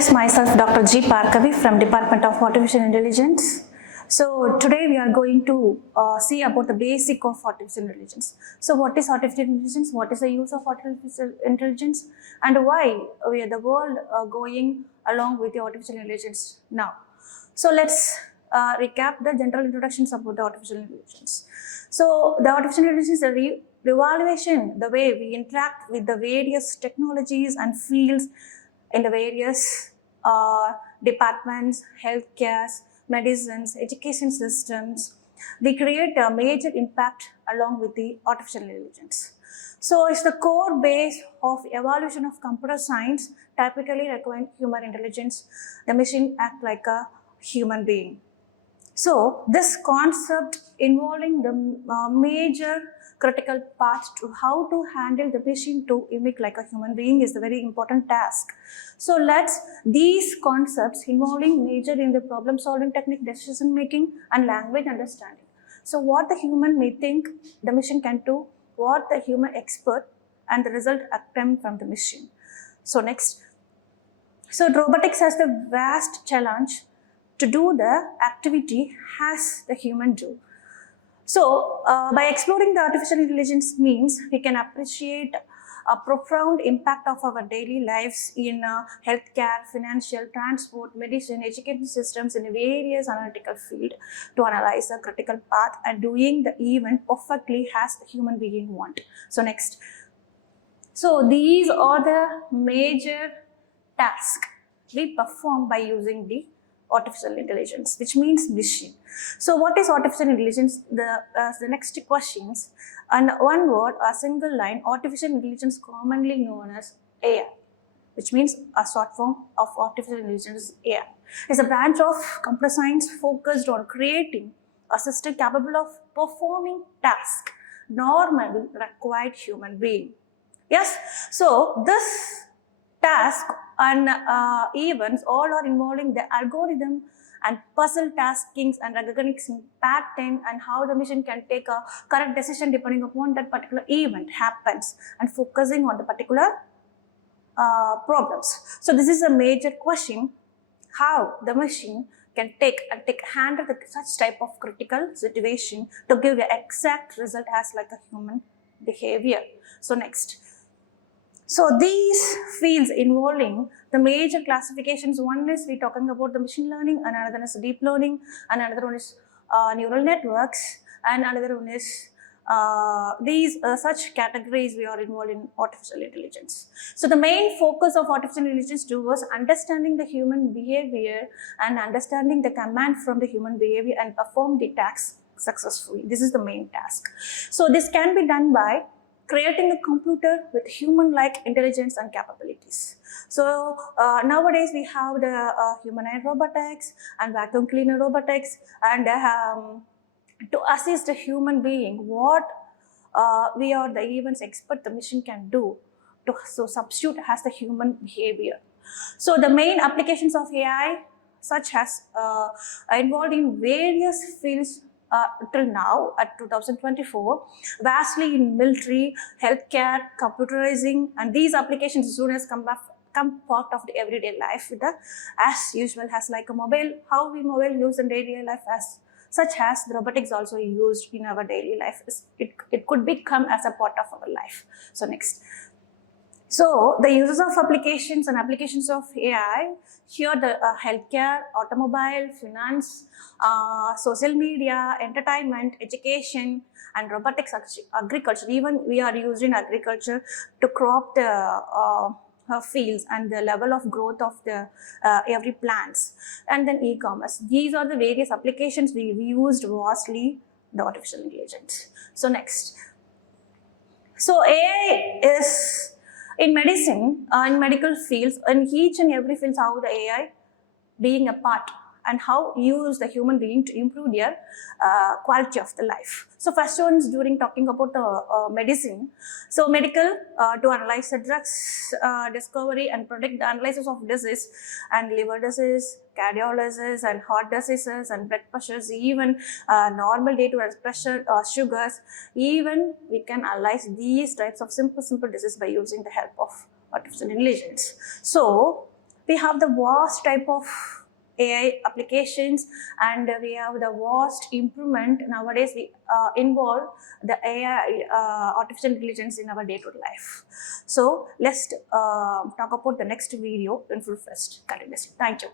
Yes, myself Dr. G. Parkavi from Department of Artificial Intelligence. So today we are going to see about the basic of artificial intelligence. So what is artificial intelligence? What is the use of artificial intelligence? And why we are the world going along with the artificial intelligence now? So let's recap the general introductions about the artificial intelligence. So the artificial intelligence is a revaluation, the way we interact with the various technologies and fields in the various departments, healthcare, medicines, education systems. We create a major impact along with the artificial intelligence. So it's the core base of evolution of computer science, typically requiring human intelligence. The machine act like a human being. So this concept involving the major critical part to how to handle the machine to mimic like a human being is a very important task. So these concepts involving major in the problem solving technique, decision making and language understanding. So what the human may think the machine can do, what the human expert and the result attempt from the machine. So next. So robotics has the vast challenge to do the activity as the human do. So by exploring the artificial intelligence means we can appreciate a profound impact of our daily lives in healthcare, financial, transport, medicine, education systems in various analytical field to analyze the critical path and doing the event perfectly as the human being want. So next. So these are the major tasks we perform by using the artificial intelligence, which means machine. So what is artificial intelligence? The next questions, and one word, a single line, artificial intelligence commonly known as AI, which means a short form of artificial intelligence AI. It's a branch of computer science focused on creating a system capable of performing tasks normally required human being. Yes, so this task and events all are involving the algorithm and puzzle taskings and recognizing pattern and how the machine can take a correct decision depending upon that particular event happens and focusing on the particular problems. So this is a major question, how the machine can handle such type of critical situation to give the exact result as like a human behavior. So next. So these fields involving the major classifications, one is we talking about the machine learning, and another is deep learning, and another one is neural networks, and another one is these such categories we are involved in artificial intelligence. So the main focus of artificial intelligence was understanding the human behavior and understanding the command from the human behavior and perform the task successfully. This is the main task. So this can be done by creating a computer with human-like intelligence and capabilities. So nowadays we have the humanoid robotics and vacuum cleaner robotics, and to assist a human being, what we are the events expert the machine can do to substitute as the human behavior. So the main applications of AI such as involved in various fields till now at 2024, vastly in military, healthcare, computerizing, and these applications as soon as come part of the everyday life with the, as usual, has like a mobile, how we mobile use in daily life as such as the robotics also used in our daily life. It could become as a part of our life. So next. So the uses of applications and applications of AI, here the healthcare, automobile, finance, social media, entertainment, education, and robotics, agriculture. Even we are used in agriculture to crop the fields and the level of growth of the every plants, and then e-commerce. These are the various applications we used vastly the artificial intelligence. So next. So AI is in medicine, in medical fields, in each and every field, how the AI being a part and how use the human being to improve their quality of the life. So first one is during talking about the medicine. So medical to analyze the drugs discovery and predict the analysis of disease and liver disease, cardiology and heart diseases and blood pressures, even normal day-to-day pressure, sugars. Even we can analyze these types of simple diseases by using the help of artificial intelligence. So we have the vast type of AI applications, and we have the vast improvement nowadays. We involve the AI, artificial intelligence, in our day-to-day life. So let's talk about the next video in full fledged. Thank you.